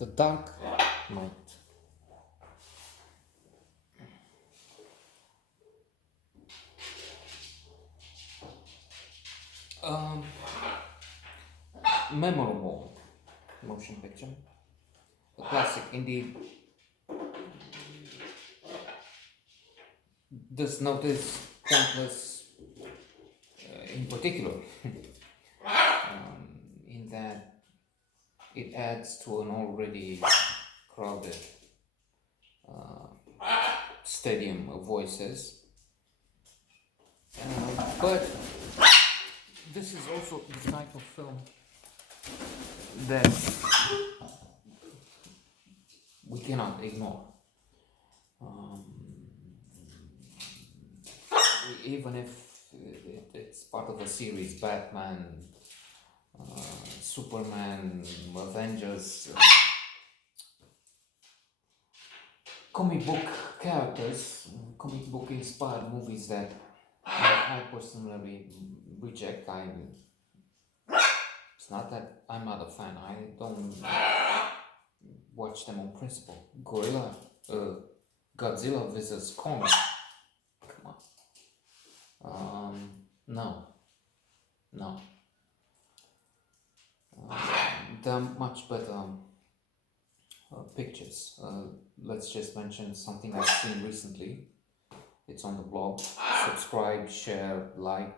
The Dark Knight. Um, Memorable motion picture. A classic indeed. This note is pointless in particular, in that it adds to an already crowded stadium of voices. But this is also the type of film that we cannot ignore. Even if it's part of a series, Batman, Superman, Avengers, comic book characters, comic book inspired movies that I personally reject. It's not that I'm not a fan, I don't watch them on principle. Godzilla vs. Kong. Come on. No. There are much better pictures. Let's just mention something I've seen recently. It's on the blog. Subscribe, share, like.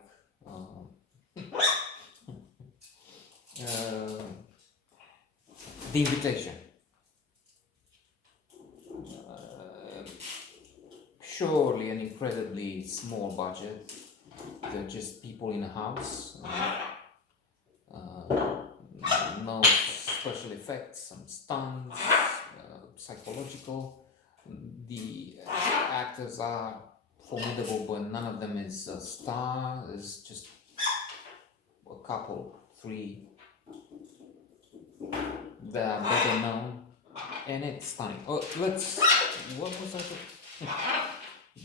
The Invitation. Surely an incredibly small budget. They're just people in a house. No special effects, some stunts, psychological. The actors are formidable, but none of them is a star. It's just a couple, three that are better known, and it's stunning. Oh, what was I?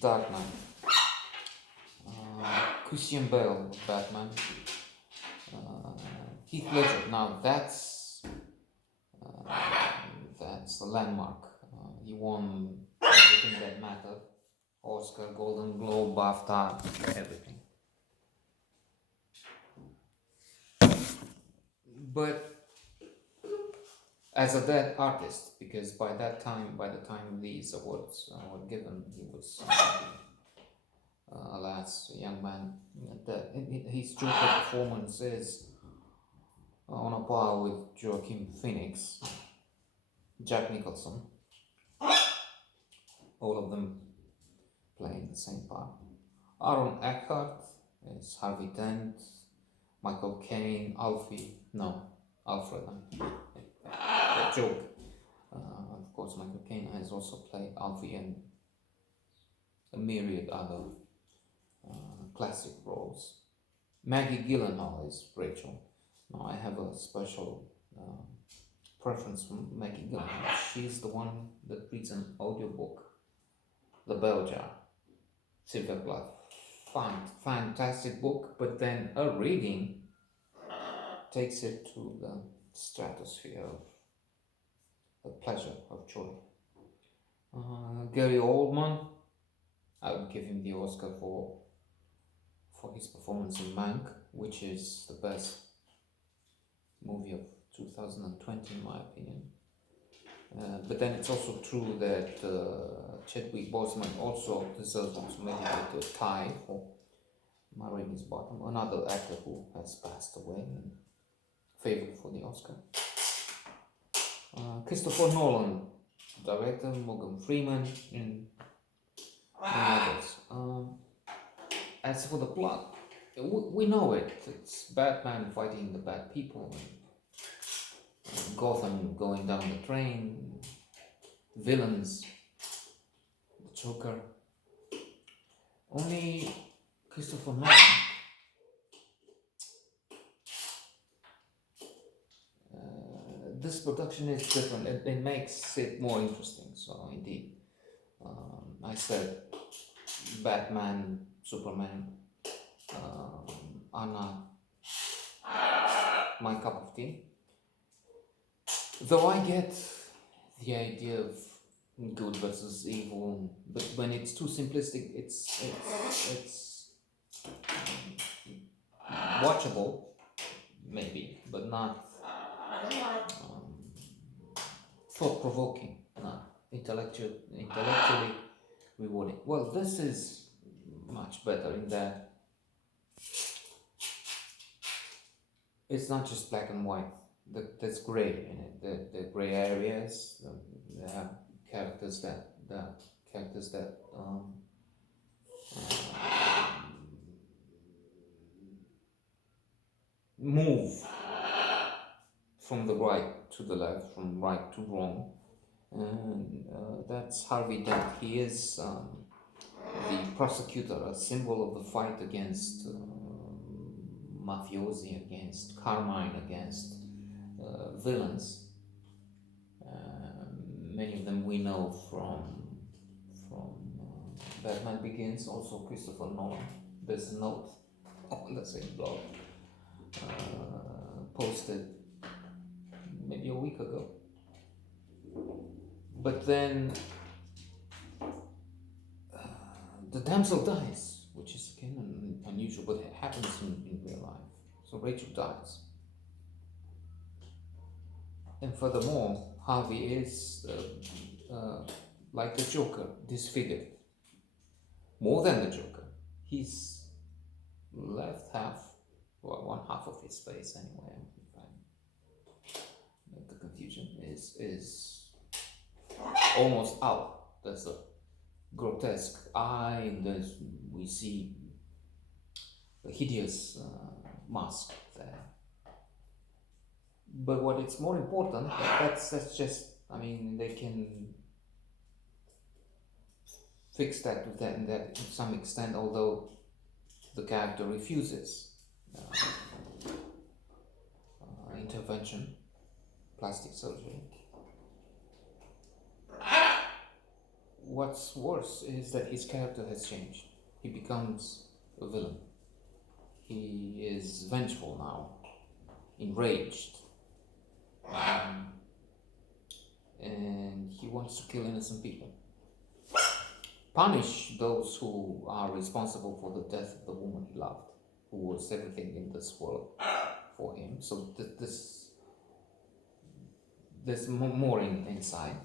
Dark Knight. Christian Bale, Batman. Heath Ledger. Now that's a landmark. He won everything that mattered: Oscar, Golden Globe, BAFTA, everything. But as a dead artist, because by the time these awards were given, he was, alas, a young man. His Joker performance is on a par with Joaquin Phoenix, Jack Nicholson, all of them playing the same part. Aaron Eckhart is Harvey Dent, Michael Caine, Alfred. A joke. Of course, Michael Caine has also played Alfie and a myriad other classic roles. Maggie Gyllenhaal is Rachel. Now, I have a special preference for Maggie Gyllenhaal. She's the one that reads an audiobook, The Bell Jar, Sylvia Plath. Fantastic book, but then a reading takes it to the stratosphere of pleasure, of joy. Gary Oldman, I would give him the Oscar for his performance in Mank, which is the best movie of 2020 in my opinion. But then it's also true that Chadwick Boseman also deserves to maybe get a tie for Marrying His Bottom, another actor who has passed away and favored for the Oscar. Christopher Nolan, director, Morgan Freeman, and others. As for the plot, we know it. It's Batman fighting the bad people, Gotham going down the drain, villains, the Joker. Only Christopher Nolan this production is different. It makes it more interesting. So indeed, I said Batman, Superman are not my cup of tea. Though I get the idea of good versus evil, but when it's too simplistic, it's watchable maybe, but not thought provoking, not intellectually rewarding. Well, this is much better in that it's not just black and white. There's gray in it. The gray areas. They have characters that move from the right to the left, from right to wrong, and that's Harvey Dent. He is the prosecutor, a symbol of the fight against mafiosi, against Carmine, against villains. Many of them we know from Batman Begins, also Christopher Nolan. There's a note on the same blog posted maybe a week ago. But then the damsel dies, which is again unusual, but it happens in real life. So Rachel dies. And furthermore, Harvey is like the Joker, disfigured. More than the Joker. His left half, well, one half of his face anyway, if I make the confusion, is almost out. There's a grotesque eye, and we see a hideous mask there. But what it's more important, that's just, I mean, they can fix that to some extent, although the character refuses intervention, plastic surgery. What's worse is that his character has changed. He becomes a villain. He is vengeful now, enraged, and he wants to kill innocent people. Punish those who are responsible for the death of the woman he loved, who was everything in this world for him. So there's more inside,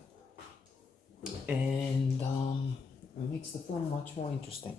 and it makes the film much more interesting.